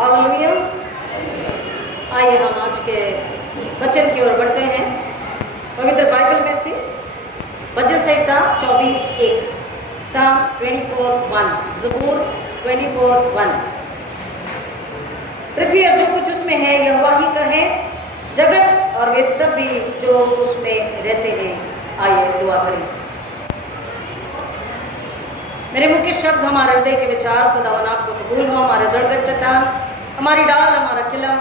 Hallelujah. आइए हम आज के वचन की ओर बढ़ते हैं। पवित्र बाइबल में से भजन संहिता 24:1, Psalm 24:1, ज़बूर 24:1। पृथ्वी और जो कुछ उसमें है यहोवा ही का है, जगत और वे सब भी जो उसमें रहते हैं। आइए दुआ करें। मेरे मुंह के शब्द, हमारे हृदय के विचार खुदावन आपको कबूल हो। हमारे दरगद चट्टान, हमारी डाल, हमारा किला,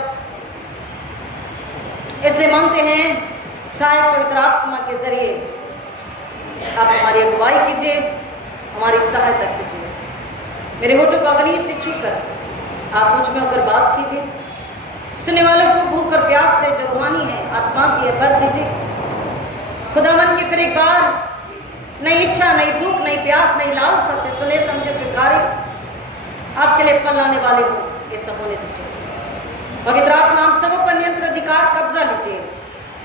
इसलिए मांगते हैं शायद पवित्र आत्मा के जरिए आप हमारी अगुवाई कीजिए, हमारी सहायता कीजिए। मेरे होठों को अग्नि से छूकर आप मुझ में होकर बात कीजिए। सुनने वालों को भूख और प्यास से जो रुहानी है आत्मा की भर दीजिए। खुदावन की फिर एक बार नई इच्छा, नई भूख, नई प्यास, नई लालसा से सुने समझे स्वीकारे आपके लिए फल लाने वाले को ये सब होने दीजिए। पवित्र आत्मा हम सबों पर नियंत्रण, अधिकार, कब्जा लीजिए,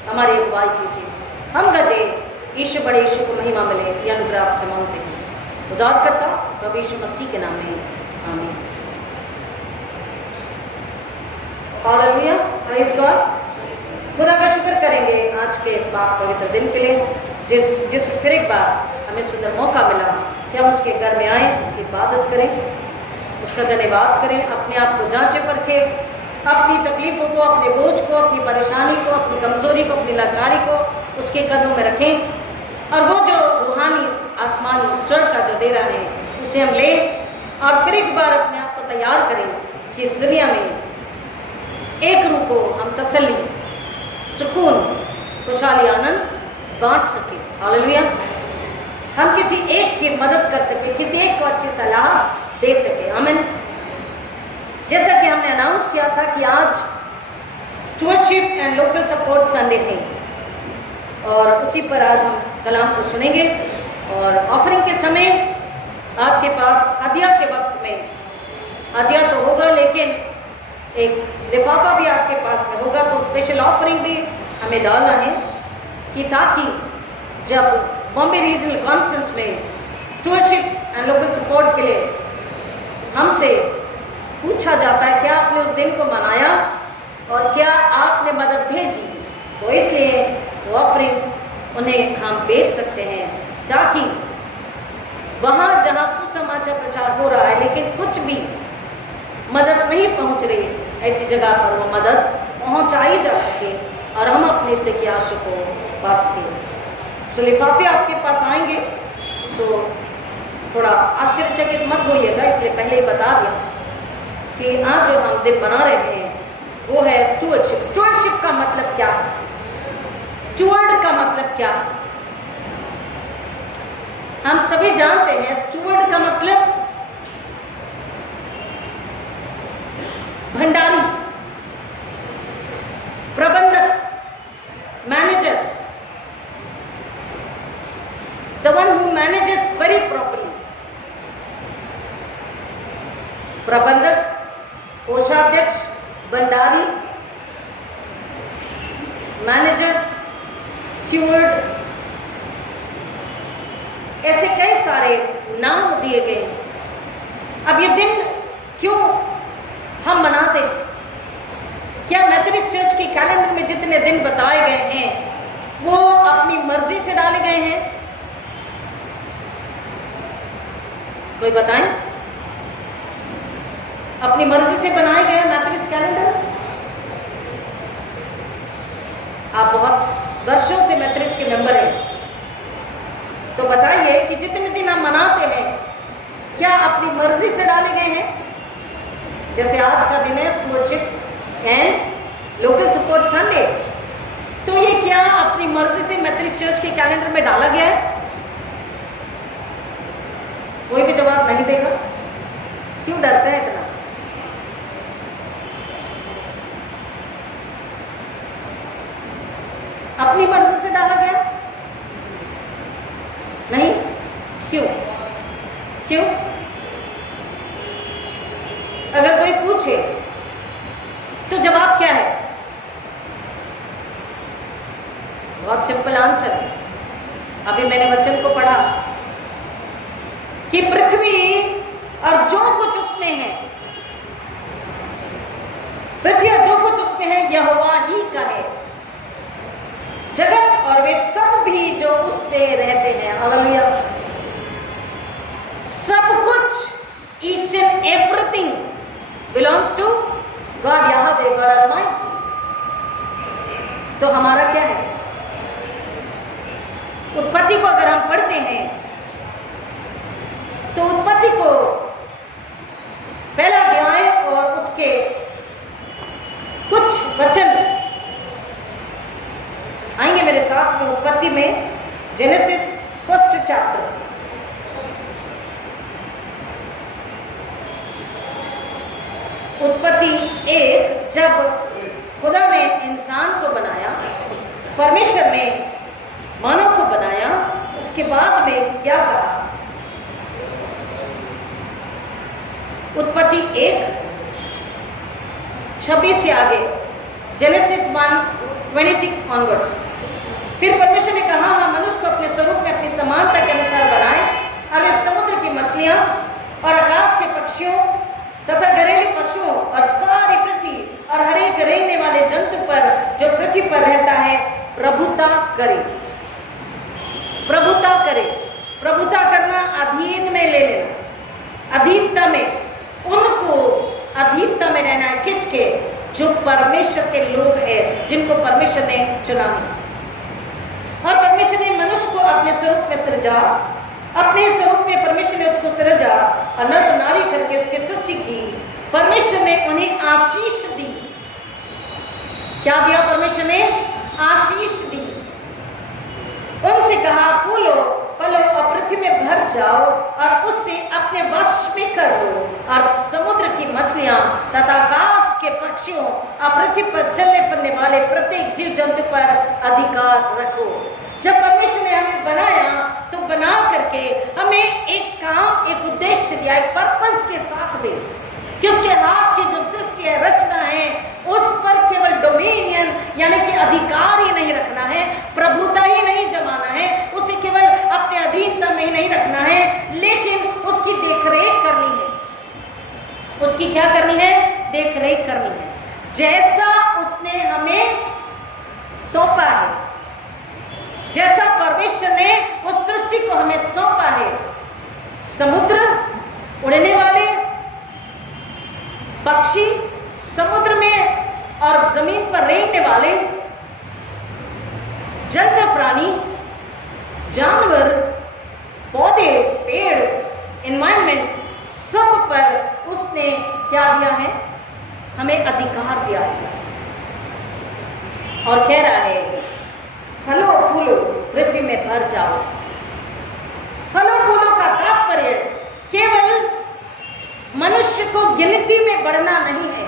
हमारी अगुवाई कीजिए। हम गए ईश्वर बड़े ईश्वर को महिमा मिले, यह अनुग्रह आपसे मांगते हैं उदार करता प्रभु यीशु मसीह के नाम में, आमीन। Hallelujah, praise God. खुदा का शुक्र करेंगे आज के पाक पवित्र दिन के लिए, जिस फिर एक बार हमें सुंदर मौका मिला कि हम उसके घर में आए, उसकी इबादत करें, उसका धन्यवाद करें, अपने आप को जांचे परखें, अपनी तकलीफों को, अपने बोझ को, अपनी परेशानी को, अपनी कमजोरी को, अपनी लाचारी को उसके कदमों में रखें और वो जो रूहानी आसमानी स्वर का जो दे रहा है उसे हम लें और फिर एक बार अपने आप को तैयार करें कि इस दुनिया में एक रूह को हम तसल्ली, सुकून, खुशहाली, आनंद बांट सके। हालेलुया। हम किसी एक की मदद कर सके, किसी एक को अच्छी सलाह दे सके। आमीन। जैसा कि हमने अनाउंस किया था कि आज स्टुअर्डशिप एंड लोकल सपोर्ट संडे है और उसी पर आज हम कलाम को सुनेंगे और ऑफरिंग के समय आपके पास हदिया के वक्त में हदिया तो होगा, लेकिन एक लिफाफा भी आपके पास में होगा, तो स्पेशल ऑफरिंग भी हमें डालना है कि ताकि जब बॉम्बे रीजनल कॉन्फ्रेंस में स्टुअर्डशिप एंड लोकल सपोर्ट के लिए हमसे पूछा जाता है क्या आपने उस दिन को मनाया और क्या आपने मदद भेजी, तो इसलिए ऑफरिंग उन्हें हम भेज सकते हैं ताकि वहाँ जहाँ सुसमाचार प्रचार हो रहा है लेकिन कुछ भी मदद नहीं पहुँच रही, ऐसी जगह पर वो मदद पहुँचाई जा सके और हम अपने से की आशा को पा सकें। सो लिफाफे आपके पास आएंगे, सो थोड़ा आश्चर्यचकित मत होइएगा, इसलिए पहले ही बता दिया कि आज जो हम दिन बना रहे हैं वो है स्टुअर्डशिप। स्टुअर्डशिप का मतलब क्या है? स्टुअर्ड का मतलब क्या है? हम सभी जानते हैं स्टुअर्ड का मतलब भंडारी, प्रबंधक, manager, the one who manages very properly। प्रबंधक, कोषाध्यक्ष, भंडारी, मैनेजर, स्टुअर्ड, ऐसे कई सारे नाम दिए गए। अब ये दिन क्यों हम मनाते? क्या मेथोडिस्ट चर्च के कैलेंडर में जितने दिन बताए गए हैं वो अपनी मर्जी से डाले गए हैं? कोई बताएं? अपनी मर्जी से बनाए गए मैथोडिस्ट कैलेंडर? आप बहुत वर्षों से मैथोडिस्ट के मेंबर हैं, तो बताइए कि जितने दिन हम मनाते हैं क्या अपनी मर्जी से डाले गए हैं? जैसे आज का दिन है स्टुअर्डशिप एंड लोकल सपोर्ट संडे, तो ये क्या अपनी मर्जी से मेथोडिस्ट चर्च के कैलेंडर में डाला गया है? कोई भी जवाब नहीं देगा। क्यों डरते हैं इतना? अपनी मर्जी से डाला गया नहीं? क्यों? क्यों? अगर कोई पूछे तो जवाब क्या है? बहुत सिंपल आंसर है। अभी मैंने वचन को पढ़ा कि पृथ्वी और जो कुछ उसमें है यहोवा ही का है। जगत और वे सब भी जो उस पे रहते हैं, हालेलुया, सब कुछ, each and everything belongs to God Yahweh, God Almighty। तो हमारा क्या है? उत्पत्ति को अगर हम पढ़ते हैं तो उत्पत्ति को पहला अध्याय और उसके कुछ वचन आएंगे मेरे साथ में उत्पत्ति में, जेनेसिस फर्स्ट चैप्टर। उत्पत्ति 1, जब खुदा ने इंसान को बनाया, परमेश्वर ने मानव को बनाया, उसके बाद में क्या कहा? उत्पत्ति 1 26 से आगे, जेनेसिस 1:26 ऑनवर्ड्स। फिर परमेश्वर ने कहा, हम मनुष्य को अपने स्वरूप में अपनी समानता के अनुसार बनाए, और वे समुद्र की मछलियां और आकाश के पक्षियों तथा घरेलू पशुओं और सारी पृथ्वी और हर एक रहने वाले जंतु पर जो पृथ्वी पर रहता है प्रभुता करे। प्रभुता करे, प्रभुता करना, अधीन में ले लेना, अधीनता में, उनको अधीनता में रहना है। किसके? जो परमेश्वर के लोग हैं, जिनको परमेश्वर ने चुना है। और परमेश्वर ने मनुष्य को अपने स्वरूप में सृजा, अपने स्वरूप में परमेश्वर ने उसको सृजा और नर और नारी करके उसकी सृष्टि की। परमेश्वर ने उन्हें आशीष दी। क्या दिया परमेश्वर ने? आशीष दी। उनसे कहा, फूलो फलो और पृथ्वी में भर जाओ और उससे अपने वश में कर लो, और समुद्र की मछलियां तथा आकाश के पक्षियों और पृथ्वी पर चलने फिरने वाले प्रत्येक जीव जंतु पर अधिकार रखो। जब परमेश्वर ने हमें बनाया तो बना करके हमें एक काम, एक उद्देश्य दिया, एक पर्पस के साथ में, कि उसके हाथ की जो सृष्टि है, रचना है, उस पर केवल डोमिनियन यानी कि अधिकार ही नहीं रखना है, प्रभुता ही नहीं जमाना है, उसे केवल अपने अधीनता में ही नहीं रखना है, लेकिन उसकी देखरेख करनी है। उसकी क्या करनी है? देखरेख करनी है, जैसा उसने हमें सौंपा है, जैसा परमेश्वर ने उस सृष्टि को हमें सौंपा है। समुद्र, उड़ने वाले पक्षी, समुद्र में और जमीन पर रहने वाले जलचर प्राणी, जानवर, पौधे, पेड़, एनवायरमेंट, सब पर उसने क्या दिया है? हमें अधिकार दिया है। और कह रहा है, फलो फूलो पृथ्वी में भर जाओ। फलो फूलो का तात्पर्य केवल मनुष्य को गिनती में बढ़ना नहीं है।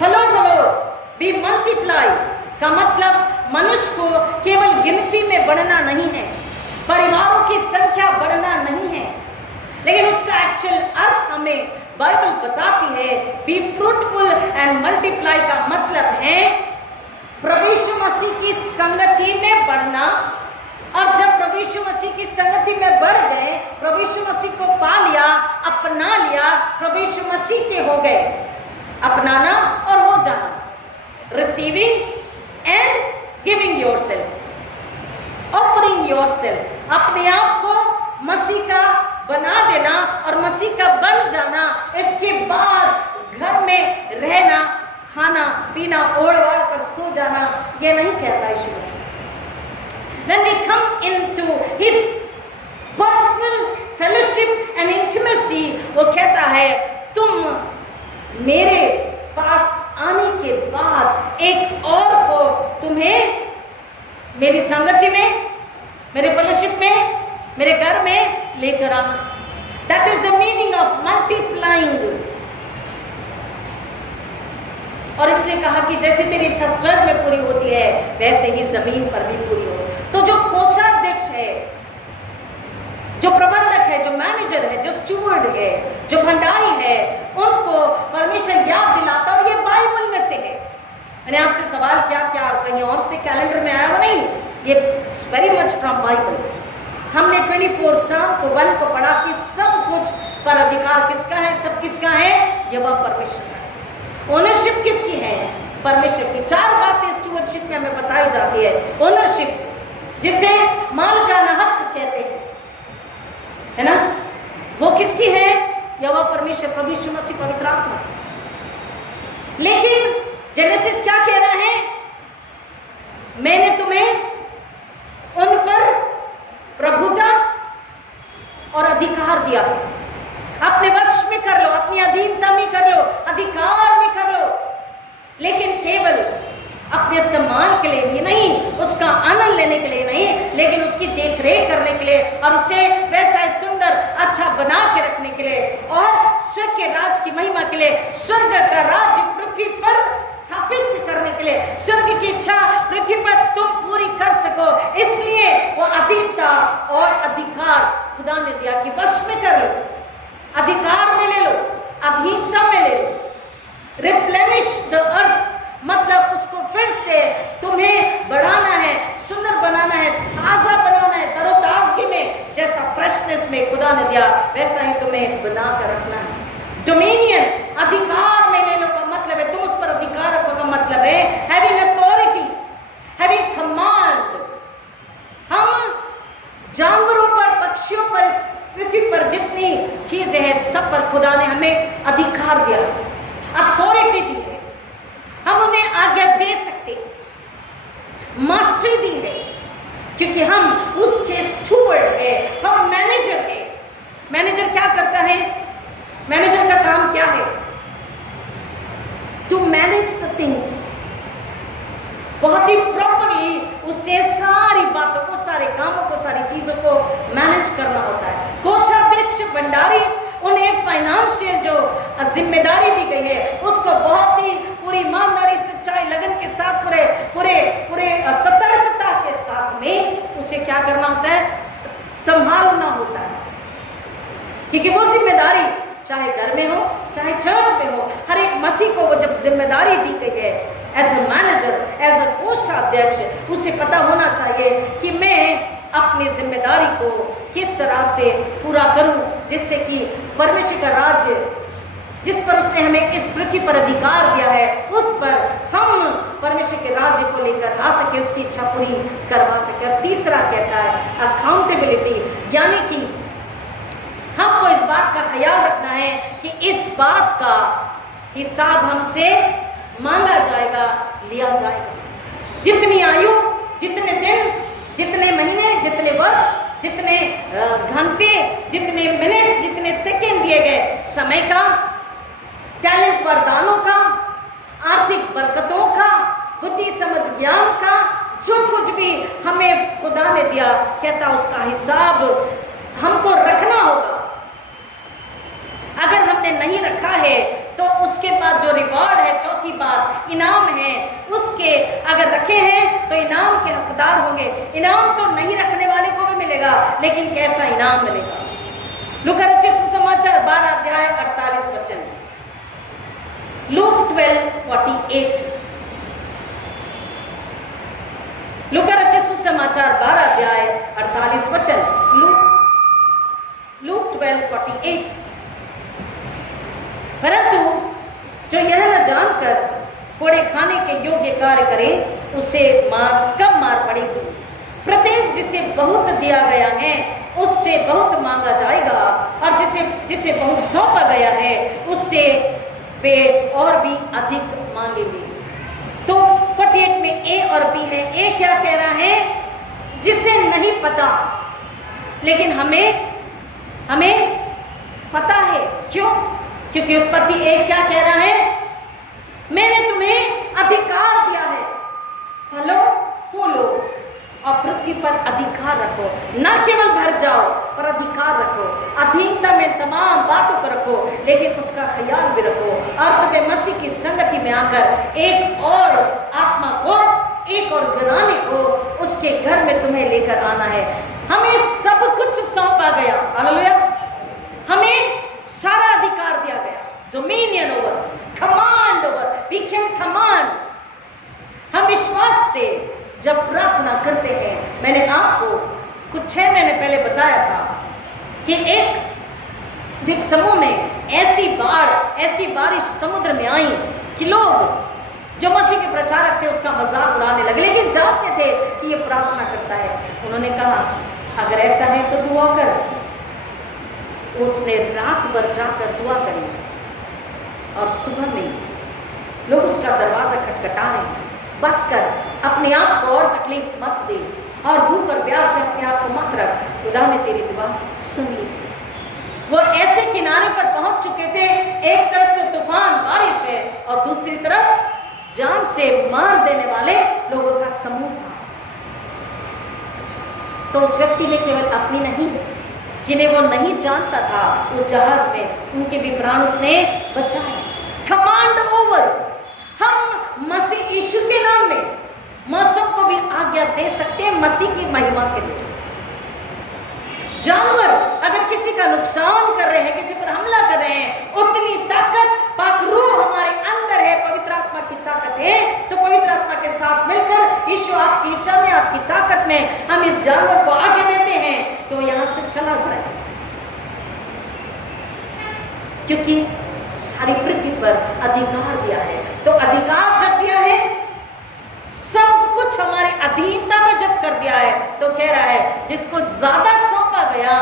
फलो फलो बी मल्टीप्लाई का मतलब मनुष्य को केवल गिनती में बढ़ना नहीं है, परिवारों की संख्या बढ़ना नहीं है, लेकिन उसका एक्चुअल अर्थ हमें बाइबल बताती है। बी फ्रूटफुल एंड मल्टीप्लाई का मतलब है प्रभु यीशु मसीह की संगति में बढ़ना। और जब प्रभु यीशु मसीह की संगति में बढ़ गए, प्रभु यीशु मसीह को पा लिया, अपना लिया, प्रभु यीशु मसीह के हो गए। अपनाना और हो जाना, receiving end giving yourself, offering yourself, अपने आप को मसीह का बना देना और मसीह का बन जाना। इसके बाद घर में रहना, खाना पीना, ओढ़ वाड़ कर सो जाना, ये नहीं कहता यीशु मसीह। When we come into his personal fellowship and intimacy, वो कहता है, तुम मेरे पास आने के बाद एक और को तुम्हें मेरी संगति में, मेरे फेलोशिप में, मेरे घर में लेकर आना। That is the meaning of multiplying। और इसलिए कहा कि जैसे तेरी इच्छा स्वर्ग में पूरी होती है, वैसे ही जमीन पर भी पूरी हो। तो जो कोषाध्यक्ष है, जो प्रबंधक है, जो मैनेजर है, जो स्टूवर्ड है, जो भंडारी है, उनको परमेश्वर याद दिलाता। और ये बाइबल में से है। मैंने आपसे सवाल किया, क्या कहीं और से कैलेंडर में आया हुआ नहीं, ये वेरी मच फ्रॉम बाइबल। हमने 24 साल को 1 को पढ़ा कि सब कुछ पर अधिकार किसका है? सब किसका है? यहोवा परमेश्वर का। ओनरशिप किसकी है? परमेश्वर की। 4 बातें स्टूवर्डशिप में हमें बताई जाती है। ओनरशिप, जिसे मालिकाना हक कहते हैं, है ना, वो किसकी है? यहोवा परमेश्वर, प्रभु यीशु मसीह, पवित्र आत्मा। लेकिन जेनेसिस क्या कह रहा है? मैंने तुम्हें उन पर प्रभुता और अधिकार दिया, अपने वश में कर लो, अपनी अधीनता में कर लो, अधिकार में कर लो, लेकिन केवल अपने इस्तेमाल के लिए ही नहीं, उसका आनंद लेने के लिए नहीं, लेकिन उसकी देखरेख करने के लिए और उसे वैसा सुंदर अच्छा बना के रखने के लिए और स्वर्ग के राज की महिमा के लिए, स्वर्ग का राज्य पृथ्वी पर स्थापित करने के लिए, स्वर्ग की इच्छा पृथ्वी पर तुम पूरी कर सको। इसलिए वो अधीनता और अधिकार खुदा ने दिया कि वश में कर लो, अधिकार में ले लो, अधीनता में ले लो। रिप्लेनिश द अर्थ, मतलब उसको फिर से तुम्हें बढ़ाना है, सुंदर बनाना है, ताजा बनाना है, तरोताजगी में, जैसा फ्रेशनेस में खुदा ने दिया वैसा ही तुम्हें बना कर रखना है। डोमिनियन, अधिकार में ले लो का मतलब है तुम उस पर अधिकार रखो का मतलब है हैविंग अथॉरिटी, हैविंग कमांड। हम जानवरों पर, पक्षियों पर, इस पृथ्वी पर जितनी चीजें हैं सब पर खुदा ने हमें अधिकार दिया, अथॉरिटी दी है, हम उन्हें आज्ञा दे सकते, मास्टरी दी है, क्योंकि हम उसके स्टूवर्ड है, हम मैनेजर है। मैनेजर क्या करता है? मैनेजर का काम क्या है? टू मैनेज द थिंग्स, बहुत ही प्रॉपरली उससे सारी बातों को, सारे कामों को, सारी चीजों को मैनेज करना होता है। कोषाध्यक्ष, भंडारी, उन्हें फाइनेंशियल जो जिम्मेदारी दी गई है उसको बहुत ही पूरी ईमानदारी, सच्चाई, लगन के साथ, पूरे सतर्कता के साथ में उसे क्या करना होता है? संभालना होता है, क्योंकि वो जिम्मेदारी चाहे घर में हो, चाहे चर्च में हो, हर एक मसीह को वो जब जिम्मेदारी दी गई है as a manager, as a कोषाध्यक्ष, उसे पता होना चाहिए कि मैं अपनी जिम्मेदारी को किस तरह से पूरा करूं, जिससे कि परमेश्वर का राज्य जिस पर उसने हमें इस पृथ्वी पर अधिकार दिया है, उस पर हम परमेश्वर के राज्य को लेकर आ सके, उसकी इच्छा पूरी करवा सके। और तीसरा कहता है अकाउंटेबिलिटी, यानी कि हमको इस बात का ख्याल रखना है कि इस बात का हिसाब हमसे मांगा जाएगा, लिया जाएगा। जितनी आयु, जितने दिन, जितने महीने, जितने वर्ष, जितने घंटे, जितने मिनट, जितने सेकंड दिए गए, समय का, टैलेंट, वरदानों का, आर्थिक बरकतों का, बुद्धि, समझ, ज्ञान का, जो कुछ भी हमें खुदा ने दिया, कहता उसका हिसाब हमको रखना होगा। अगर हमने नहीं रखा है तो उसके बाद जो रिवॉर्ड है, चौथी बात इनाम है, उसके अगर रखे हैं तो इनाम के हकदार होंगे। इनाम तो नहीं रखने वाले को भी मिलेगा, लेकिन कैसा इनाम मिलेगा? लूका रचित सुसमाचार 12 अध्याय 48 वचन, लूक 12:48। लूका रचित सुसमाचार 12 अध्याय 48 वचन, लूक 12:48। परंतु जो यह न जानकर कोड़े खाने के योग्य कार्य करे, उसे कब मार पड़ेगी। प्रत्येक जिसे बहुत दिया गया है उससे बहुत मांगा जाएगा, और जिसे बहुत सौंपा गया है उससे वे और भी अधिक मांगेंगे। तो 48 में ए और बी है। ए क्या कह रहा है? जिसे नहीं पता, लेकिन हमें पता है। क्यों? क्योंकि उत्पत्ति 1 क्या कह रहा है? मैंने तुम्हें अधिकार दिया है, फलो फूलो और पृथ्वी पर अधिकार रखो। न केवल भर जाओ, पर अधिकार रखो, अधीनता में तमाम बातों को रखो, लेकिन उसका ख्याल भी रखो। और तुम्हें मसीह की संगति में आकर एक और आत्मा को, एक और घराने को उसके घर में तुम्हें लेकर आना है। हमें सब कुछ सौंपा गया, हालेलुया। हमें सारा अधिकार दिया गया, dominion over, command over, we can command. हम विश्वास से जब प्रार्थना करते हैं, मैंने आपको कुछ 6 महीने पहले बताया था कि एक समूह में ऐसी बारिश समुद्र में आई कि लोग जो मसीह के प्रचारक थे उसका मजाक उड़ाने लगे, लेकिन जानते थे कि ये प्रार्थना करता है। उन्होंने कहा अगर ऐसा है तो दुआ कर। उसने रात भर जाकर दुआ करी और सुबह में लोग उसका दरवाजा खटखटा रहे हैं, बस कर, अपने आप को और तकलीफ मत दे और भूख और प्यास में अपने आप को मत रख, खुदा ने तेरी दुआ सुन ली। वो ऐसे किनारे पर पहुंच चुके थे, एक तरफ तो तूफान बारिश है और दूसरी तरफ जान से मार देने वाले लोगों का समूह था। तो उस व्यक्ति ने केवल अपनी नहीं, जिन्हें वो नहीं जानता था उस जहाज में, उनके भी प्राण उसने बचाए। Command over. हम मसीह यीशु के नाम में मौसम को भी आज्ञा दे सकते हैं मसीह की महिमा के लिए। जानवर अगर किसी का नुकसान कर रहे हैं, किसी पर हमला कर रहे हैं, उतनी ताकत पाक रूह हमारे अंदर है, पवित्र आत्मा की ताकत है। तो पवित्र आत्मा के साथ मिलकर यीशु आपकी इच्छा में, आपकी ताकत में हम इस जानवर को आगे देते हैं तो यहां से चला जाए, क्योंकि सारी पृथ्वी पर अधिकार दिया है। तो अधिकार जब दिया है, सब कुछ हमारे अधीनता में जब कर दिया है, तो कह रहा है जिसको ज्यादा सौंपा गया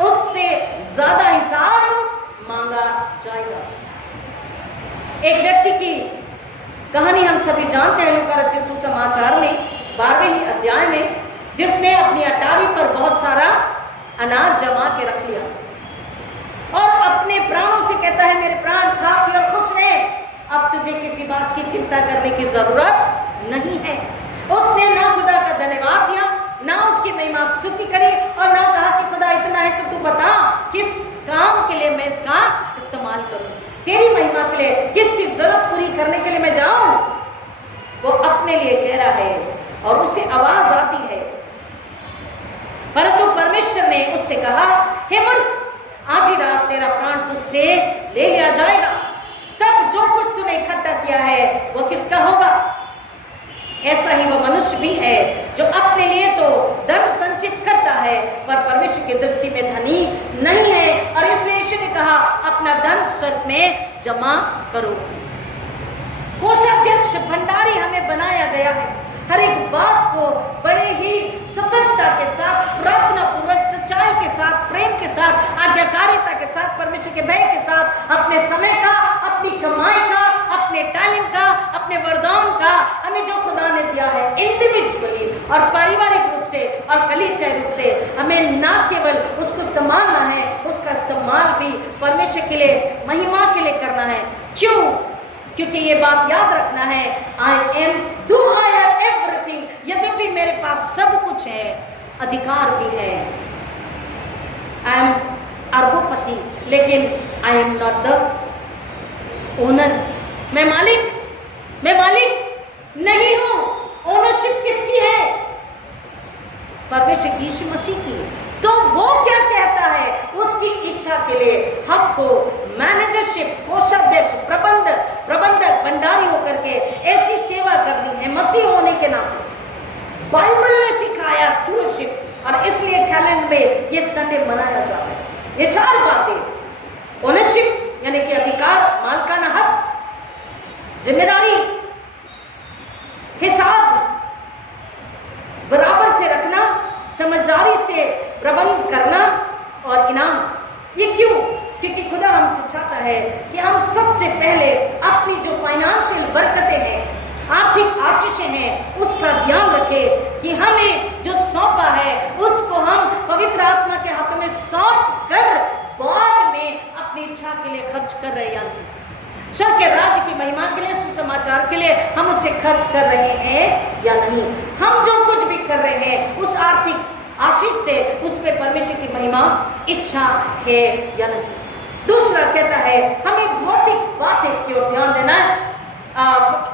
उससे ज्यादा हिसाब मांगा जाएगा। एक व्यक्ति की कहानी हम सभी जानते हैं, लूका रचित सुसमाचार में 12वें अध्याय में, जिसने अपनी अटारी पर बहुत सारा अनाज जमा के रख लिया और अपने प्राणों से कहता है मेरे प्राण खा पी और खुश रहे, अब तुझे किसी बात की चिंता करने की जरूरत नहीं है। उसने ना खुदा का धन्यवाद दिया, ना उसकी महिमा स्तुति करी और ना कहा कि खुदा इतना है तो तू बता किस काम के लिए मैं इसका इस्तेमाल करूं, तेरी महिमा के लिए, किसकी जरूरत पूरी करने के लिए मैं जाऊं। वो अपने लिए कह रहा है और उसे आवाज आती है, परंतु परमेश्वर ने उससे कहा हे मूर्ख, आज ही रात तेरा प्राण तुझसे ले लिया जाएगा, तब जो कुछ तूने इकट्ठा किया है वो किसका होगा। ऐसा ही वो मनुष्य भी है जो अपने लिए तो धन संचित करता है पर परमेश्वर की दृष्टि में धनी नहीं है, और इसलिए यीशु ने कहा अपना धन स्वर्ग में जमा करो। कोषाध्यक्ष भंडारी हमें बनाया गया है, हर एक बात को बड़े ही सतर्कता के साथ, प्रार्थना पूर्वक, सच्चाई के साथ, प्रेम के साथ, आज्ञाकारिता के साथ, परमेश्वर के भय के साथ, अपने समय का, अपनी कमाई का, अपने टैलेंट का, अपने वरदान का, हमें जो खुदा ने दिया है इंडिविजुअली और पारिवारिक रूप से और कलीसिया रूप से, हमें ना केवल उसको संभालना है, उसका इस्तेमाल भी परमेश्वर के लिए, महिमा के लिए करना है। क्यों? क्योंकि ये बात याद रखना है, आई हैव एवरीथिंग, यद्यपि मेरे पास सब कुछ है, अधिकार भी है, आई एम अरबोपति, लेकिन I am not the owner. मैं मालिक नहीं हूं। ओनरशिप किसकी है? परमेश्वर यीशु मसीह की। तो वो क्या कहता है? उसकी इच्छा के लिए हमको मैनेजरशिप, कोषाध्यक्ष, प्रबंधक, भंडारी होकर के ऐसी सेवा करनी है मसीह होने के नाते। बाइबल ने सिखाया स्टूअरशिप, और इसलिए कैलेंडर में ये संडे मनाया जाता है। ये 4 बातें, ओनरशिप यानी कि अधिकार, मालिकाना हक, जिम्मेदारी, हिसाब बराबर से रखना, समझदारी से प्रबंध करना और इनाम। ये क्यों? क्योंकि खुदा हमसे चाहता है कि हम सबसे पहले अपनी जो फाइनेंशियल बरकतें हैं, आर्थिक आशीषें हैं, उसका ध्यान रखें कि हमें जो सौंपा है उसको हम पवित्र आत्मा के हाथों में सौंप कर बाद में अपनी इच्छा के लिए खर्च कर रहे हैं या नहीं। स्वर्ग के राज्य की महिमा के लिए, सुसमाचार के लिए हम उसे खर्च कर रहे हैं या नहीं। हम जो कुछ भी कर रहे हैं उस आर्थिक आशीष से उस पे परमेश्वर की महिमा इच्छा है या नहीं। दूसरा कहता है हमें भौतिक बातें की ओर ध्यान देना है।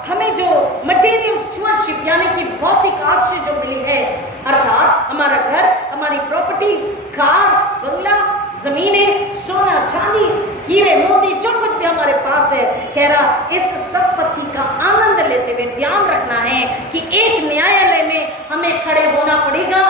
हमें जो मटेरियल स्टूअरशिप यानी कि भौतिक आशीष जो मिली है, अर्थात हमारा घर, हमारी प्रॉपर्टी, कार, बंगला, जमीनें, सोना, चांदी, हीरे, मोती, जो कुछ भी हमारे पास है, कह रहा इस संपत्ति का आनंद लेते हुए ध्यान रखना है कि एक न्यायालय में हमें खड़े होना पड़ेगा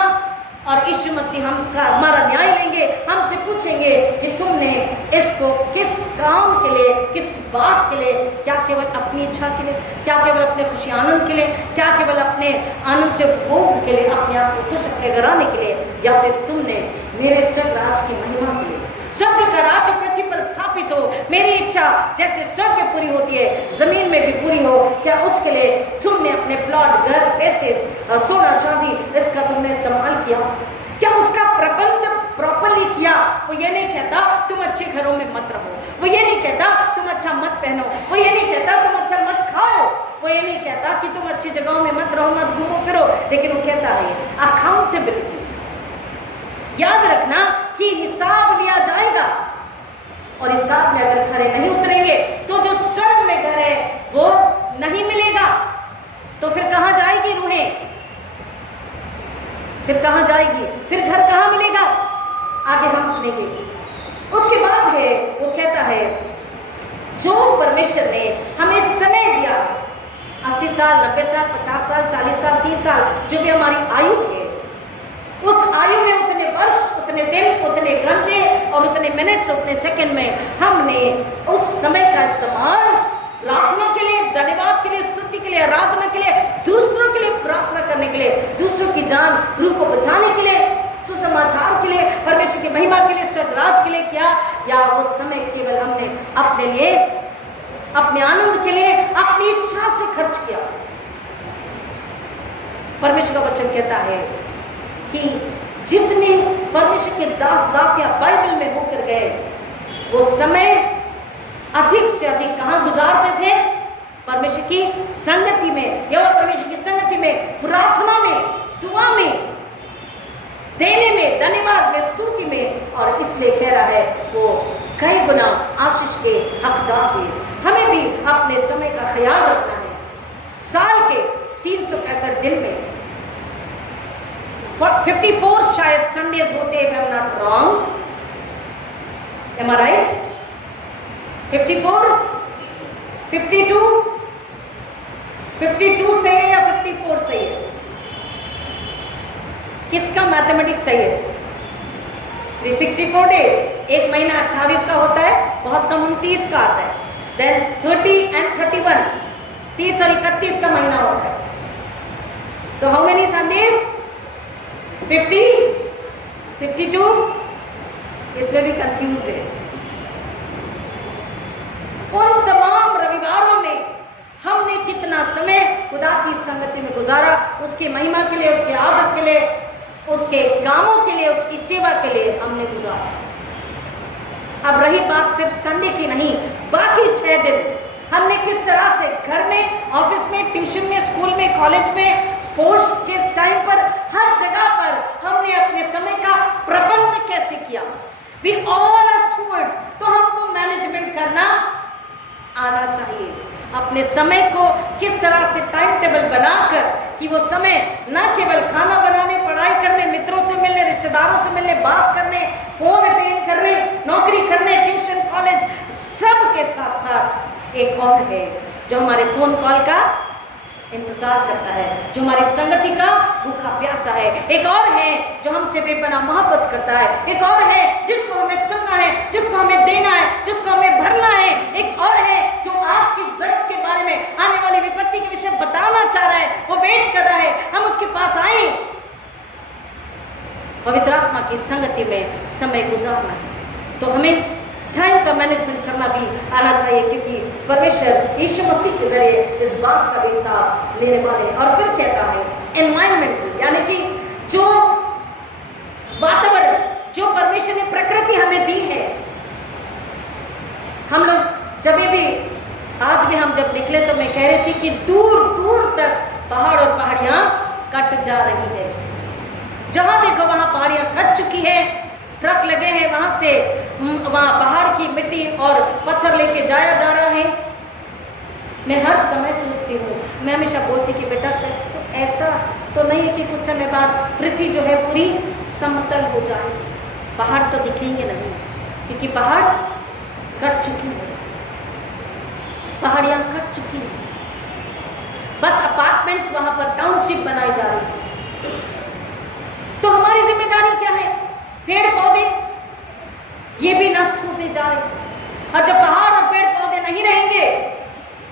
और यीशु मसीह हमारा न्याय लेंगे, हमसे पूछेंगे कि तुमने इसको किस काम के लिए, किस बात के लिए, क्या केवल अपनी इच्छा के लिए, क्या केवल अपने खुशी आनंद के लिए, क्या केवल अपने आनंद से भोग के लिए, अपने आप को खुश अपने घराने के लिए, या फिर तुमने मेरे स्वर्ग राज की महिमा के लिए, स्वर्ग का राज्य पृथ्वी पर स्थापित हो, मेरी इच्छा जैसे स्वर्ग में पूरी होती है जमीन में भी पूरी हो, क्या उसके लिए तुमने अपने प्लॉट, घर, पैसे, सोना चांदी, इसका तुमने इस्तेमाल किया? क्या उसका प्रबंध प्रॉपरली किया? वो ये नहीं कहता तुम अच्छे घरों में मत रहो, वो ये नहीं कहता तुम अच्छा मत पहनो, वो ये नहीं कहता तुम अच्छा मत खाओ, वो ये नहीं कहता कि तुम अच्छी जगहों में मत रहो, मत घूमो फिरो, लेकिन वो कहता है अकाउंटेबिलिटी। याद रखना कि हिसाब लिया जाएगा, और हिसाब में अगर खरे नहीं उतरेंगे तो जो स्वर्ग में घर है वो नहीं मिलेगा। तो फिर कहां जाएगी रूहें? फिर कहां जाएगी? फिर घर कहां मिलेगा? आगे हम सुनेंगे। उसके बाद है, वो कहता है जो परमेश्वर ने हमें समय दिया, 80 साल, 90 साल, 50 साल, 40 साल, 30 साल, जो भी हमारी आयु है, उस आयु में उतने वर्ष, उतने दिन, उतने घंटे और उतने मिनट्स, उतने सेकंड में हमने उस समय का इस्तेमाल प्रार्थना के लिए, धन्यवाद के लिए, स्तुति के लिए, आराधना के लिए, दूसरों के लिए प्रार्थना करने के लिए, दूसरों की जान रूह को बचाने के लिए, सुसमाचार के लिए, परमेश्वर की महिमा के लिए, स्वर्गराज के लिए किया, या वो समय केवल हमने अपने लिए, अपने आनंद के लिए, अपनी इच्छा से खर्च किया? परमेश्वर का वचन कहता है कि जितने परमेश्वर के दास दासियां बाइबल में होकर गए, वो समय अधिक से अधिक कहां गुजारते थे? परमेश्वर की संगति में, या परमेश्वर की संगति में, प्रार्थना में, दुआ में, देने में, धन्यवाद में, स्तुति में, और इसलिए कह रहा है वो कई गुना आशीष के हकदार हुए। हमें भी अपने समय का ख्याल रखना है। साल के 365 दिन में 54 शायद संडेज होते हैं, if I'm not wrong, am I right? 54, 52 सही है या 54 सही है? किसका मैथमेटिक्स सही है? 364 डेज, एक महीना 28 का होता है, बहुत कम 29 का आता है। देन 30 and 31, 30 और 31 का महीना होता है। So how many Sundays? 50, 52, इसमें भी कंफ्यूज है। उन तमाम रविवारों में हमने कितना समय खुदा की संगति में गुजारा, उसकी महिमा के लिए, उसके आदर के लिए, उसके कामों के लिए, उसकी सेवा के लिए हमने गुजारा। अब रही बात सिर्फ संडे की नहीं, बाकी 6 दिन हमने किस तरह से घर में, ऑफिस में, ट्यूशन में, स्कूल में, कॉलेज में, स्पोर्ट्स के टाइम पर, हर जगह पर हमने अपने समय का प्रबंध कैसे किया। We all are stewards, तो हमको मैनेजमेंट करना आना चाहिए। अपने समय को किस तरह से टाइम टेबल बनाकर कि वो समय न केवल खाना बनाने, पढ़ाई करने, मित्रों से मिलने, रिश्तेदारों से मिलने, बात करने, फोन अटेंड करने, नौकरी करने, ट्यूशन, कॉलेज, सब के साथ साथ एक और है जो हमारे फोन कॉल का इंतजार करता है, जो हमारी संगति का भूखा प्यासा है। एक और है जो हमसे बेपनाह मोहब्बत करता है। एक और है जिसको हमें सुनना है, जिसको हमें देना है, जिसको हमें भरना है। एक और है जो आज की जरूरत के बारे में, आने वाली विपत्ति के विषय बताना चाह रहा है, वो वेट कर रहा है हम उसके पास आए। पवित्र आत्मा की संगति में समय गुजारना है, तो हमें टाइम का मैनेजमेंट करना भी आना चाहिए, क्योंकि परमेश्वर यीशु मसीह के जरिए इस बात का भी हिसाब लेने वाले हैं। और फिर कहता है एनवायरमेंट, यानी कि जो वातावरण, जो परमेश्वर ने प्रकृति हमें दी है। हम लोग जब भी, आज भी हम जब निकले तो मैं कह रही थी कि दूर दूर तक पहाड़ और पहाड़ियां कट जा रही है। जहां देखो वहां पहाड़ियां कट चुकी है, ट्रक लगे हैं, वहां से वहां पहाड़ की मिट्टी और पत्थर लेके जाया जा रहा है। मैं हर समय सोचती हूँ, मैं हमेशा बोलती कि बेटा तो ऐसा तो नहीं है कि कुछ समय बाद पृथ्वी जो है पूरी समतल हो जाए, पहाड़ तो दिखेंगे नहीं, क्योंकि पहाड़ कट चुकी है, पहाड़ियां कट चुकी है, बस अपार्टमेंट्स वहां पर टाउनशिप बनाई जा रही है। तो हमारी जिम्मेदारी क्या है? पेड़ पौधे ये भी नष्ट होते जा रहे हैं, और जब पहाड़ और पेड़ पौधे नहीं रहेंगे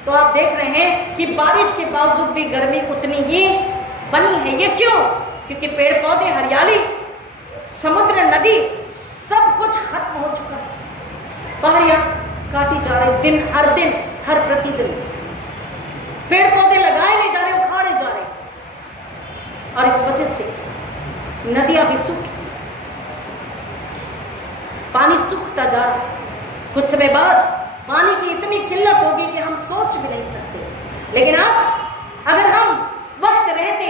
तो आप देख रहे हैं कि बारिश के बावजूद भी गर्मी उतनी ही बनी है। ये क्यों? क्योंकि पेड़ पौधे, हरियाली, समुद्र, नदी सब कुछ खत्म हो चुका है। पहाड़ियां काटी जा रही दिन हर प्रतिदिन, पेड़ पौधे लगाए नहीं जा रहे, उखाड़े जा रहे, और इस वजह से नदियां भी सूख, पानी सूखता जा रहा है। कुछ समय बाद पानी की इतनी किल्लत होगी कि हम सोच भी नहीं सकते। लेकिन आज अगर हम वक्त रहते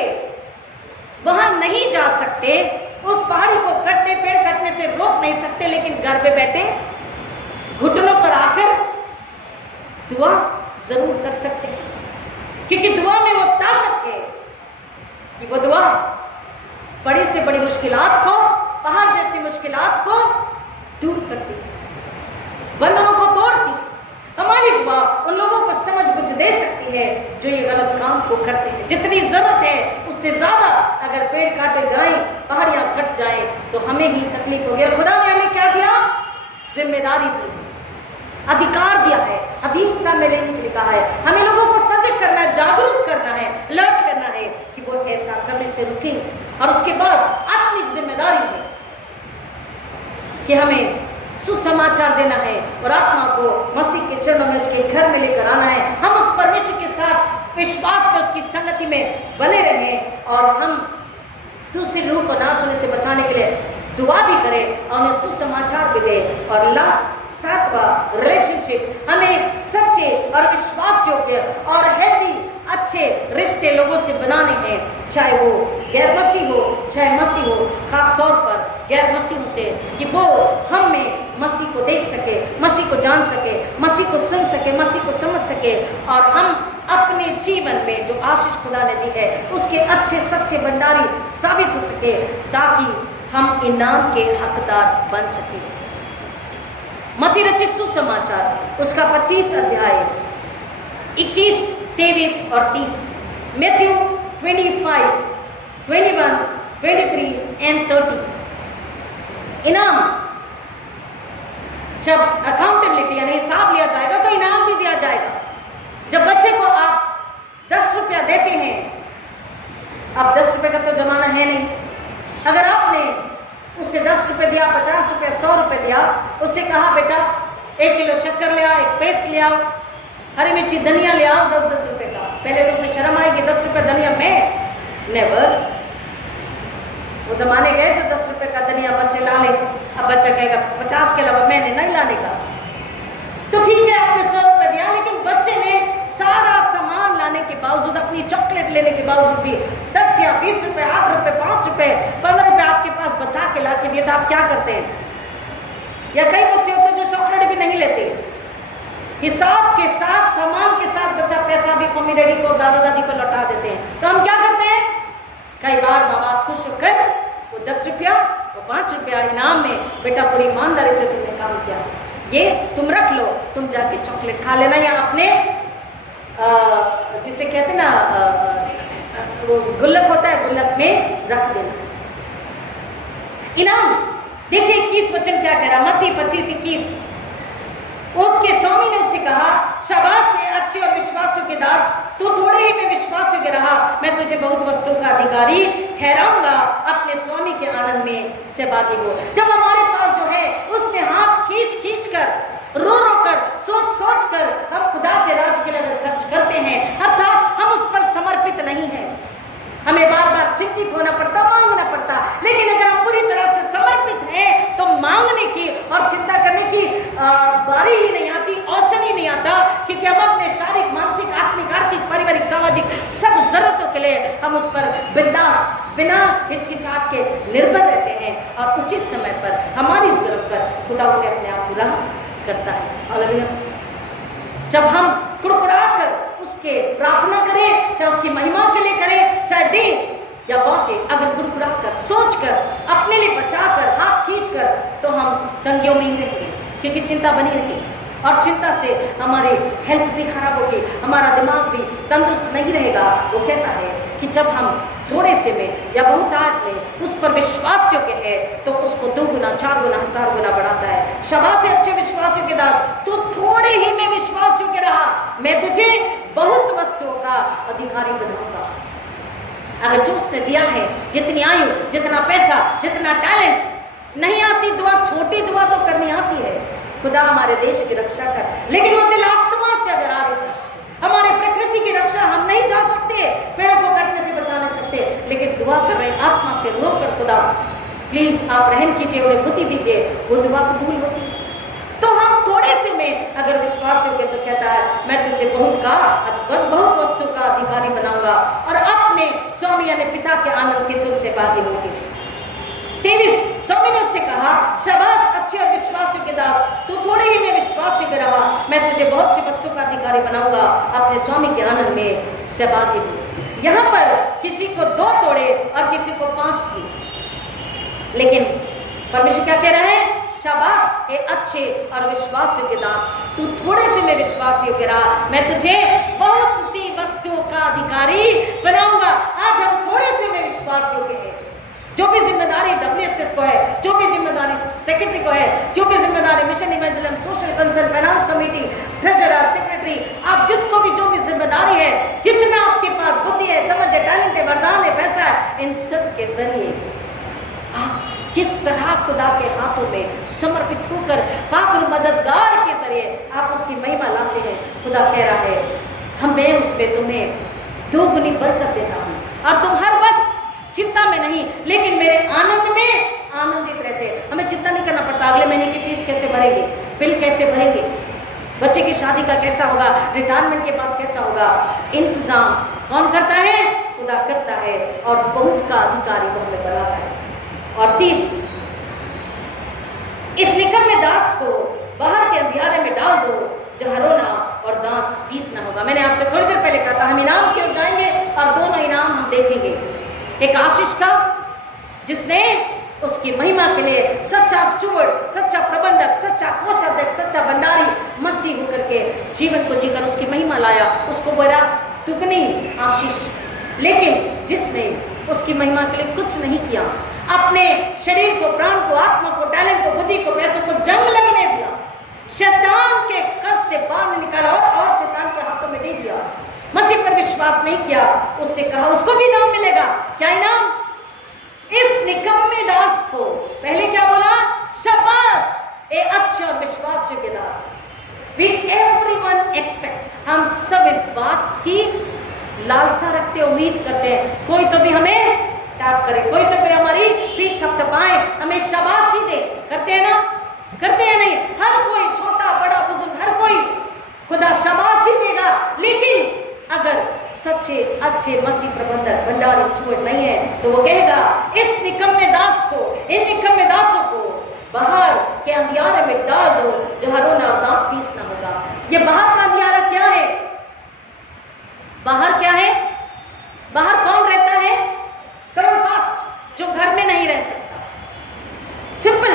वहां नहीं जा सकते, उस पहाड़ी को कटने, पेड़ कटने से रोक नहीं सकते, लेकिन घर पे बैठे घुटनों पर आकर दुआ जरूर कर सकते हैं, क्योंकि दुआ में वो ताकत है कि वो दुआ बड़ी से बड़ी मुश्किलात को, पहाड़ जैसी मुश्किलात को दूर करती है, बंधनों को तोड़ती। हमारी दुआ उन लोगों को समझ बुझ दे सकती है जो ये गलत काम को करते हैं। जितनी जरूरत है उससे ज्यादा अगर पेड़ काटे जाएं, पहाड़ियां कट जाएं, तो हमें ही तकलीफ होगी। खुदा ने हमें क्या दिया? जिम्मेदारी दी, अधिकार दिया है, अधीनता में लिखा है। हमें लोगों को सजग करना है, जागरूक करना है, अलर्ट करना है कि वो ऐसा करने से रुकें। और उसके बाद आत्मिक जिम्मेदारी है कि हमें सुसमाचार देना है और आत्मा को मसीह के चरणों में, उसके घर में लेकर आना है। हम उस परमेश्वर के साथ विश्वास में, उसकी संगति में बने रहें, और हम दूसरे लोगों को नाश होने से बचाने के लिए दुआ भी करें और उन्हें सुसमाचार भी दें। और लास्ट 7वां रिलेशनशिप, हमें सच्चे और विश्वास योग्य और हेल्दी अच्छे रिश्ते लोगों से बनाने हैं, चाहे वो गैर मसीह हो चाहे मसीह हो, खास तौर पर गैर मसीहों से, कि वो हम में मसीह को देख सके, मसीह को जान सके, मसीह को सुन सके, मसीह को समझ सके, और हम अपने जीवन में जो आशीष खुदा ने दी है उसके अच्छे सच्चे भंडारी साबित हो सके, ताकि हम इनाम के हकदार बन सके। मत्ती रचित सुसमाचार उसका 25 अध्याय 21, 23 और 30, मैथ्यू 25, 21, 23 एंड 30। इनाम, जब अकाउंटेबिलिटी यानी हिसाब लिया जाएगा तो इनाम भी दिया जाएगा। जब बच्चे को आप 10 रुपया देते हैं, अब 10 रुपये का तो जमाना है नहीं, अगर आपने उसे 10 रुपये दिया, 50 रुपये, 100 रुपये दिया, उससे कहा बेटा 1 किलो शक्कर ले आओ, 1 पेस्ट ले आओ, हरी मिर्ची धनिया ले आओ 10-10 रुपये का, पहले तो उसे शर्म आएगी 10 रुपये धनिया में, नेवर। वो जमाने गए जो 10 रुपये का धनिया बच्चे ला ले, अब बच्चा कहेगा 50 के अलावा मैंने नहीं लाने का। तो ठीक है आपने 100 रुपये दिया, लेकिन बच्चे ने सारा सामान लाने के बावजूद, अपनी चॉकलेट लेने के बावजूद भी 10 या 20 रुपये, 8 रुपये, 5 रुपये, 15 रुपये आपके पास बचा के ला के दिए, तो आप क्या करते हैं? या कई बच्चे होते हैं जो चॉकलेट भी नहीं लेते, हिसाब के साथ, सामान के साथ बच्चा पैसा भी मम्मी डैडी को, दादा दादी को लौटा देते हैं। तो हम क्या करते हैं? कई बार माँ बाप खुश होकर वो 10 रुपया, वो 5 रुपया इनाम में, बेटा पूरी ईमानदारी से तुमने काम किया, ये तुम रख लो, तुम जाके चॉकलेट खा लेना, या अपने जिसे कहते हैं ना वो गुल्लक होता है, गुल्लक में रख देना इनाम। देखिए 21 वचन क्या कह रहा, मत्ती 25-21। उसके स्वामी ने उससे कहा, शाबाश है अच्छे और विश्वासयोग्य के दास, तू थोड़े ही में विश्वास योग्य रहा, मैं तुझे बहुत वस्तुओं का अधिकारी ठहराऊंगा, अपने स्वामी के आनंद में सहभागी हो। जब हमारे पास जो है उसमें हाथ खींच खींच कर, रो रो कर, सोच सोच कर हम खुदा के राज के लिए खर्च करते हैं, अर्थात हम उस पर समर्पित नहीं है, हमें बार बार चिंतित होना पड़ता, मांगना पड़ता। लेकिन अगर हम पूरी तरह से समर्पित हैं तो मांगने की और चिंता करने की बारी ही नहीं आती, अवसर ही नहीं आता, क्योंकि हम अपने शारीरिक, मानसिक, आत्मिक, आर्थिक, पारिवारिक, सामाजिक सब जरूरतों के लिए हम उस पर बिंदास, बिना हिचकिचाहट के निर्भर रहते हैं, और उचित समय पर हमारी जरूरत पर खुदा उसे अपने आप पूरा करता है। हालेलुया। जब हम कुड़कुड़ा कर उसके प्रार्थना करें, चाहे उसकी महिमा के लिए करें, चाहे दिन या बातें, अगर कुड़कुड़ा कर, सोच कर, अपने लिए बचा कर, हाथ खींच कर, तो हम तंगियों में ही रहेंगे, क्योंकि चिंता बनी रहेगी, और चिंता से हमारी हेल्थ भी खराब होगी, हमारा दिमाग भी तंदुरुस्त नहीं रहेगा। वो कहता है कि जब हम थोड़े से में या बहुतायत में उस पर विश्वास योग्य है तो उसको 2 गुना 4 गुना 1000 गुना बढ़ाता है। शाबाश है अच्छे विश्वास योग्य दास, तू थोड़े ही में विश्वास योग्य रहा, मैं तुझे बहुत वस्तुओं का अधिकारी बनाऊंगा। अगर जो उसने दिया है, जितनी आयु, जितना पैसा, जितना टैलेंट, नहीं आती दुआ, छोटी दुआ तो करनी आती है, खुदा हमारे देश की रक्षा कर, लेकिन वो दिल आत्मा से अगर आ रही है, हमारे प्रकृति की रक्षा हम नहीं जा सकते, पेड़ों को कटने से बचा नहीं सकते, लेकिन दुआ कर रहे आत्मा से रो कर, खुदा प्लीज आप रहम कीजिए, उन्हें बुद्धि दीजिए, वो दुआ कबूल होती है। तो हम थोड़े से में अगर विश्वास होंगे तो कहता है मैं तुझे बहुत वस्तु का अधिकारी बनाऊंगा और अपने स्वामी यानी पिता के आनंद के तुझसे बागी होगी। 23 स्वामी ने उससे कहा शाबाश अच्छे और विश्वास योग्य दास, तू थोड़े ही में विश्वास योग्य रहा, मैं तुझे बहुत सी वस्तु का अधिकारी बनाऊंगा, अपने स्वामी के आनंद में सहभागी हो। यहाँ पर किसी को 2 तोड़े और किसी को 5 की, लेकिन परमेश्वर क्या कह रहे हैं? शाबाश ए अच्छे और विश्वास योग्य दास, तू थोड़े से में विश्वास योग्य रहा, मैं तुझे बहुत सी वस्तुओं का अधिकारी बनाऊंगा। आज हम थोड़े से में विश्वास योग्य है, जो भी जिम्मेदारी WSS को है, जो भी जिम्मेदारी सेक्रेटरी को है, जो भी जिम्मेदारी mission evangelism, social concern, finance committee, treasurer, secretary, आप जिसको भी जो भी जिम्मेदारी है, जितना आपके पास बुद्धि है, समझ है, टैलेंट है, वरदान है, पैसा है, इन सब के जरिए आप जिस तरह खुदा के हाथों में समर्पित होकर पाक मददगार के जरिए आप उसकी महिमा लाते हैं, खुदा कह रहा है मैं उसमें तुम्हें 2 गुनी बरकत देता हूँ और तुम हर वक्त चिंता में नहीं लेकिन मेरे आनंद में आनंदित रहते हैं। हमें चिंता नहीं करना पड़ता अगले महीने की फीस कैसे भरेंगे, बिल कैसे भरेंगे, बच्चे की शादी का कैसा होगा, रिटायरमेंट के बाद कैसा होगा। इंतजाम कौन करता है? खुदा करता है और बहुत का अधिकारी वो हमें बनाता है। और 30 इस निकम्मे दास को बाहर के अंधियारे में डाल दो जहाँ रोना और दांत पीसना होगा। मैंने आपसे थोड़ी देर पहले कहा था हम इनाम की ओर जाएंगे और दोनों इनाम हम देखेंगे। एक आशीष का जिसने उसकी महिमा के लिए सच्चा स्टूवर्ड, सच्चा प्रबंधक, सच्चा कोषाध्यक्ष, सच्चा भंडारी मसीह होकर के जीवन को जीकर उसकी महिमा लाया, उसको बड़ा दुगनी आशीष। लेकिन जिसने उसकी महिमा के लिए कुछ नहीं किया, अपने शरीर को, प्राण को, आत्मा को, टैलेंट को, बुद्धि को, पैसों को जंग लगने दिया, शैतान के कर्ज से बाहर निकाला और शैतान के हाथों में दे दिया, मसीह पर विश्वास नहीं किया, उससे कहा उसको भी इनाम मिलेगा। क्या इनाम? इस निकम्मे दास को पहले क्या बोला? शाबाश ए अच्छे और विश्वास योग्य दास। We everyone expect, हम सब इस बात की लालसा रखते, उम्मीद करते हैं कोई तो भी हमें टैप करे, कोई तो भी हमारी पीठ थपथपाए, हमें शाबाशी दे। करते हैं ना? करते हैं नहीं? हर कोई, छोटा बड़ा बुजुर्ग, हर कोई खुदा शाबाशी देगा। लेकिन अगर सच्चे अच्छे मसीह प्रबंधक भंडार स्टूवर्ड नहीं है तो वो कहेगा इस निकम्मे दास को, इन निकम्मे दासों को बाहर के अंधियारे में डाल दो जहाँ रोना और दांत पीसना होगा। ये बाहर का अंधियारा क्या है? बाहर क्या है? बाहर कौन रहता है? करोड़पास्ट जो घर में नहीं रह सकता। सिंपल,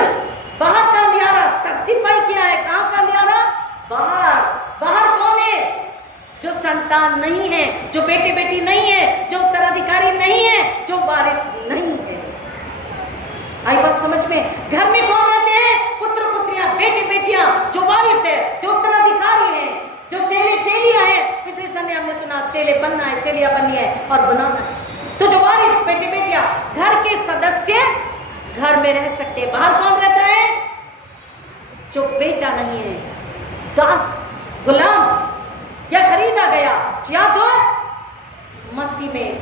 बाहर का अंधियारा स्पेसिफाई किया है। कहां का अंधियारा? बाहर। बाहर कौन है? जो संतान नहीं है, जो बेटे बेटी नहीं है, जो उत्तराधिकारी नहीं है, जो वारिस नहीं है। आई बात समझ में? घर में कौन रहते हैं? पुत्र पुत्रियां, बेटे बेटियां, जो वारिस है, जो उत्तराधिकारी है, जो चेले चेलियां हैं। पिछले समय हमने सुना चेले बनना है, चेलियां बननी है और बनाना है। तो जो वारिस, बेटे बेटियां, घर के सदस्य घर में रह सकते हैं। बाहर कौन रहता है? जो बेटा नहीं है, दास, गुलाम या खरीदा गया, या जो मसीह में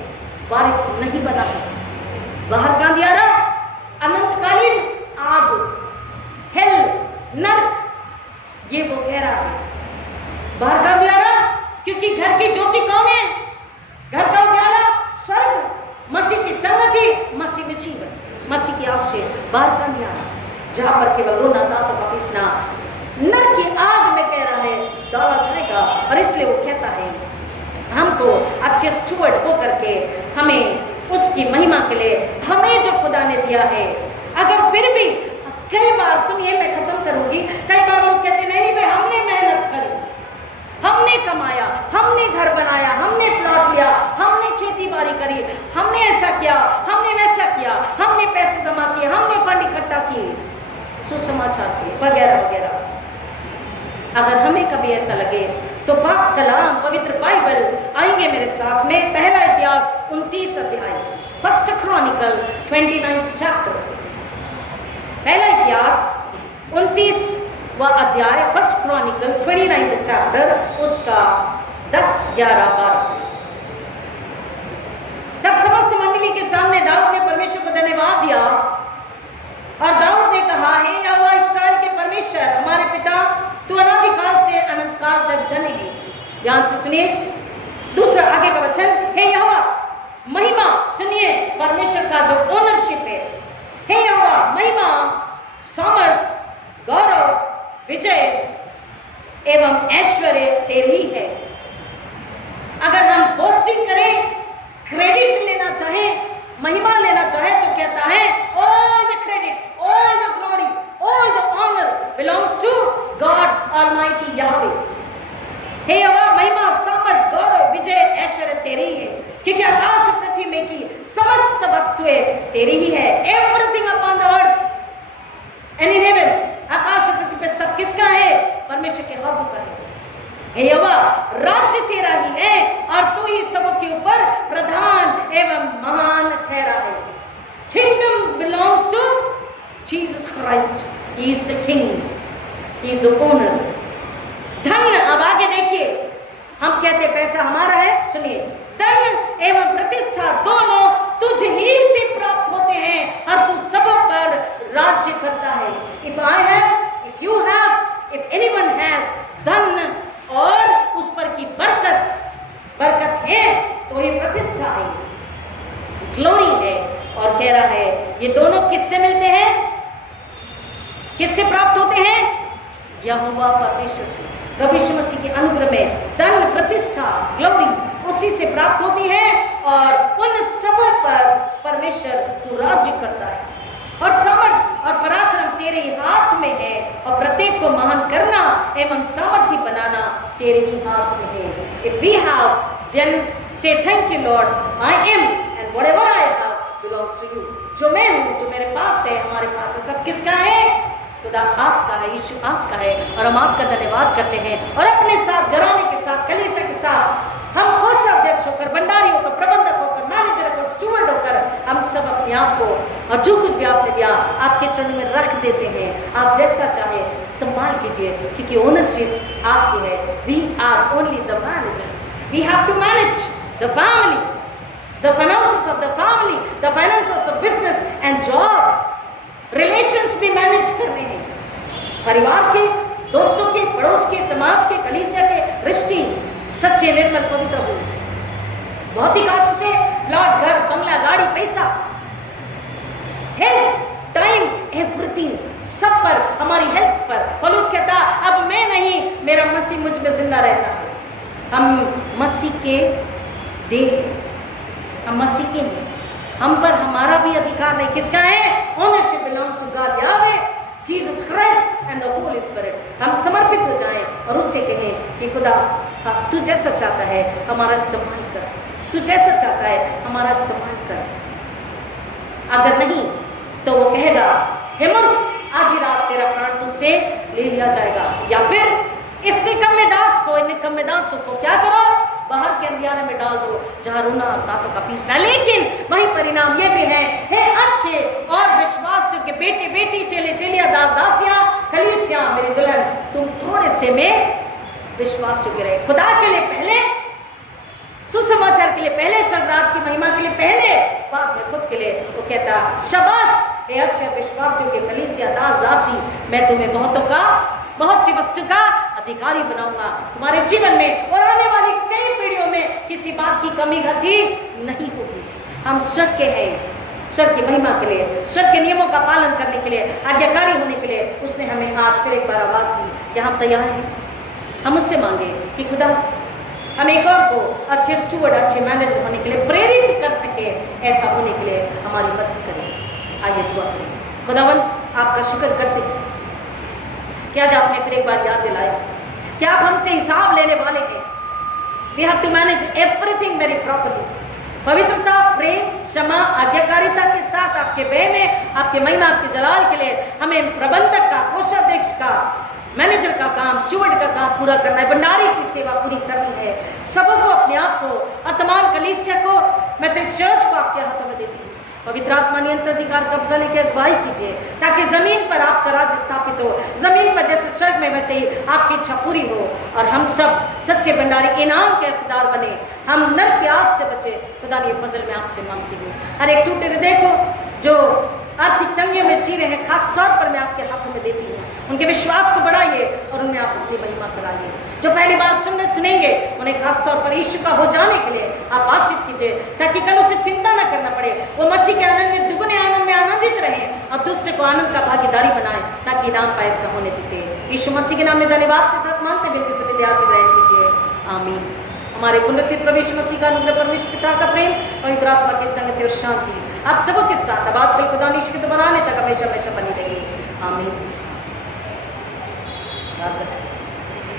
वारिस नहीं बना है। बाहर का अंधियारा अनंतकालीन आग, हेल, नरक, ये वो कह रहा है। बाहर का अंधियारा, क्योंकि घर की ज्योति कौन है? घर का उजाला स्वर्ग, मसीह की संगति, मसीह में जीवन, मसीह की आशीष। बाहर का अंधियारा जहां पर केवल रोना, दांत पीसना, नर की आग में कह रहा है डाला जाएगा। और इसलिए वो कहता है हमको अच्छे स्टूवर्ड होकर के हमें उसकी महिमा के लिए हमें जो खुदा ने दिया है। अगर फिर भी कई बार सुनिए, मैं खत्म करूंगी, कई बार लोग कहते नहीं भाई हमने मेहनत करी, हमने कमाया, हमने घर बनाया, हमने प्लॉट लिया, हमने खेत खेती बाड़ी करी, हमने ऐसा किया, हमने वैसा किया, हमने पैसे जमा किए, हमने फंड इकट्ठा किए, सुसमाचार किए वगैरह वगैरह। अगर हमें कभी ऐसा लगे तो पाक कलाम पवित्र बाइबल आएंगे मेरे साथ में, पहला इतिहास 29 अध्याय, फर्स्ट क्रॉनिकल 29 चैप्टर, पहला इतिहास 29वां अध्याय, फर्स्ट क्रॉनिकल 29 चैप्टर, उसका 10, 11, 12। तब समस्त मंडली के सामने दाऊद ने परमेश्वर को धन्यवाद दिया और दाऊद ने कहा, हे यहोवा इस्राएल के परमेश्वर, हमारे पिता, तू अनादिकाल से अनंत काल तक धन्य है। ध्यान से सुनिए दूसरा आगे का वचन, हे यहोवा महिमा, सुनिए परमेश्वर का जो ओनरशिप है, हे यहोवा महिमा, सामर्थ, गौरव, विजय एवं ऐश्वर्य तेरी है। अगर हम बोस्टिंग करें, क्रेडिट लेना चाहे, महिमा लेना चाहे, तो कहता है all the credit, all the glory, all the honour belongs to God almighty Yahweh. हे यहोवा महिमा, सामर्थ, गौरव, विजय, ऐश्वर्य तेरी है, क्योंकि आकाश और पृथ्वी में की समस्त वस्तुएं तेरी ही है। Everything upon the earth and in heaven, आकाश और पृथ्वी पे सब किसका है? परमेश्वर के हाथों का है। हे यहोवा राज्य तेरा ही है और तू ही सबों के ऊपर प्रधान एवं महान ठहरा है। Kingdom belongs to Jesus Christ, he is the king, he is the owner. धन, अब आगे देखिए, हम कहते पैसा हमारा है, सुनिए, धन एवं प्रतिष्ठा दोनों तुझ ही से प्राप्त होते हैं और तू सब पर राज्य करता है। If I have, if you have, if anyone has धन और उस पर की बरकत है, तो ये प्रतिष्ठा है, ग्लोरी है। और कह रहा है ये दोनों किससे मिलते हैं, किससे प्राप्त होते हैं? यहोवा परमेश्वर से। प्रभु यीशु मसीह के अनुग्रह में धन, प्रतिष्ठा, ग्लोरी उसी से प्राप्त होती है और उन सब पर परमेश्वर तू राज्य करता है। और सामर्थ और पराक्रम तेरे हाथ में है और प्रत्येक को महान करना एवं सामर्थी बनाना तेरे ही हाथ में है। If we have, then say thank you Lord, I am and whatever I have belongs to you। जो मैं हूँ, जो मेरे पास है, हमारे पास है, सब किसका है? खुदा आपका है, यीशु आपका है और हम आपका धन्यवाद करते हैं। और अपने साथ, घराने के साथ, कलीसिया के साथ, हम कोषाध्यक्ष होकर, भंडारी होकर, प्रबंधक होकर, मैनेजर होकर, स्टूवर्ड होकर, हम सब अपने आप को और जो कुछ भी आपने दिया आपके चरणों में रख देते हैं। आप जैसा चाहे इस्तेमाल कीजिए, क्योंकि ओनरशिप आपकी है। We are only the managers, we have to manage the family, the finances of the family, the finances of business and job. Relations भी मैनेज करने हैं, परिवार के, दोस्तों के, पड़ोस के, समाज के, कलीसिया के रिश्ते सच्चे, निर्मल, पवित्र हो। भौतिक आंख से प्लॉट, घर, बंगला, गाड़ी, पैसा, हेल्थ, टाइम, एवरीथिंग, सब पर, हमारी हेल्थ पर। पौलुस कहता अब मैं नहीं, मेरा मसीह मुझ में जिंदा रहता है। हम मसीह के देह, हम मसीह के हैं, हम पर हमारा भी अधिकार नहीं। किसका है? Ownership belongs to God Yahweh, Jesus Christ and the Holy Spirit. हम समर्पित हो जाएं और उससे कहें कि खुदा तू जैसा चाहता है हमारा इस्तेमाल कर, तू जैसा चाहता है हमारा इस्तेमाल कर। अगर नहीं तो वो कहेगा हिम्मत, आज ही रात तेरा प्राण तुझसे ले लिया जाएगा। या फिर इस निकम्मे दास को, इन निकम्मे दासों को क्या करो? बाहर के अंधियारे में डाल दो, जहां रोना और दांतों का पीसना। लेकिन वही परिणाम ये भी है, हे अच्छे और विश्वासियों के बेटे बेटी, चेले चेलिया, दास दासियां, कलीसिया, मेरी दुल्हन, तुम थोड़े से में विश्वासियों के रहे। खुदा के लिए पहले, सुसमाचार के लिए पहले, स्वर्गराज की महिमा के लिए पहले, बाद में खुद के लिए। वो कहता शाबाश हे अच्छे विश्वासियों के कलीसिया, दास दासी, मैं तुम्हें बहुतों का, बहुत सी वस्तु का अधिकारी बनाऊंगा तुम्हारे जीवन में, और आने वाली कई पीढ़ियों में किसी बात की कमी घटी नहीं होगी। हम स्वर्ग के हैं, स्वर्ग की महिमा के लिए, स्वर्ग के नियमों का पालन करने के लिए, आज्ञाकारी होने के लिए उसने हमें आज फिर एक बार आवाज दी कि हम तैयार हैं। हम उससे मांगे कि खुदा हम एक और को अच्छे स्टूवर्ड, अच्छे मैनेजर होने के लिए प्रेरित कर सके, ऐसा होने के लिए हमारी मदद करें। आइए दुआ करें। खुदावन आपका शुक्र करते हैं कि आज आपने फिर एक बार याद दिलाया कि आप हमसे हिसाब लेने वाले हैं। We have to manage everything very properly. पवित्रता, प्रेम, क्षमा, आज्ञाकारिता के साथ आपके व्यय में, आपके महिमा, आपके जलाल के लिए हमें प्रबंधक का, कोषाध्यक्ष का, मैनेजर का काम, स्टूवर्ड का काम पूरा करना है, भंडारी की सेवा पूरी करनी है। सबको अपने आप को और तमाम कलीसिया को, मैं तो चर्च को आपके हाथों में देती हूँ। पवित्र आत्मा नियंत्रण अधिकार कब्जा लेकर अगुवाई कीजिए ताकि जमीन पर आपका राज्य स्थापित हो, जमीन पर जैसे स्वर्ग में वैसे ही आपकी इच्छा पूरी हो और हम सब सच्चे भंडारी इनाम के हकदार बने, हम नर की आग से बचे। खुदा ने फजल में आपसे मांगती हूँ, हर एक टूटे हृदय को जो आर्थिक तंगियों में जी रहे हैं, खास तौर पर मैं आपके हाथों में देती हूँ, उनके विश्वास को बढ़ाइए और उनमें आप अपनी महिमा कराइए। जो पहली बार सुनेंगे उन्हें खास तौर पर यीशु का हो जाने के लिए आप आशीष कीजिए ताकि कल उसे चिंता न करना पड़े, वो मसीह के आनंद में, दुगने आनंद में आनंदित रहें और दूसरे को आनंद का भागीदारी बनाए ताकि नाम का ऐसा होने दीजिए। यीशु मसीह के नाम में धन्यवाद के साथ मांगते बिल्कुल सभी दया से ग्रहण कीजिए, आमीन। हमारे पुनरुत्थित प्रभु यीशु मसीह का अनुग्रह, परमेश्वर पिता का प्रेम, पवित्र आत्मा की संगति और शांति आप सबों के साथ अब आज कल खुदा निश्चित बनाने तक हमेशा हमेशा बनी रहेगी, आमीन। God bless you.